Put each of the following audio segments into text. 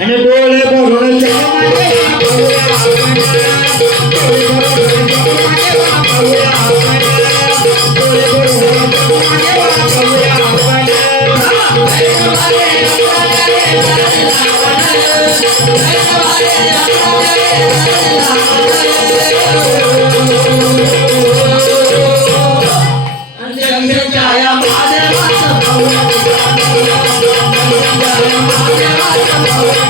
डोळे भरून जगमागे पाहूया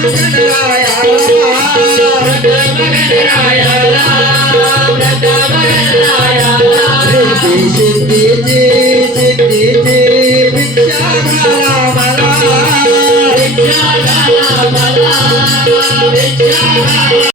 Thank you.